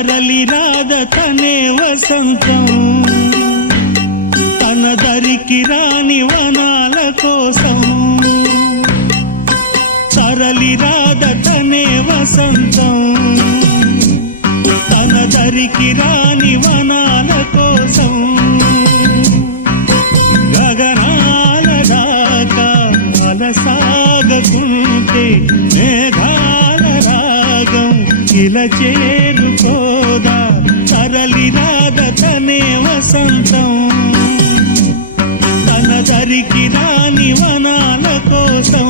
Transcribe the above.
తరలి రాద తనే వసంతం తన దరికి రాని వనాల కోసం తరలి రాద తనే వసంతం తన దరికి రాని వనాల కోసం గగనాల దాకా అలసాగకుంటే మేఘాల రాగం ఇలా చేరుకోదా తరలి రాద తనే వసంతం తన దరికి రాని వనాల కోసం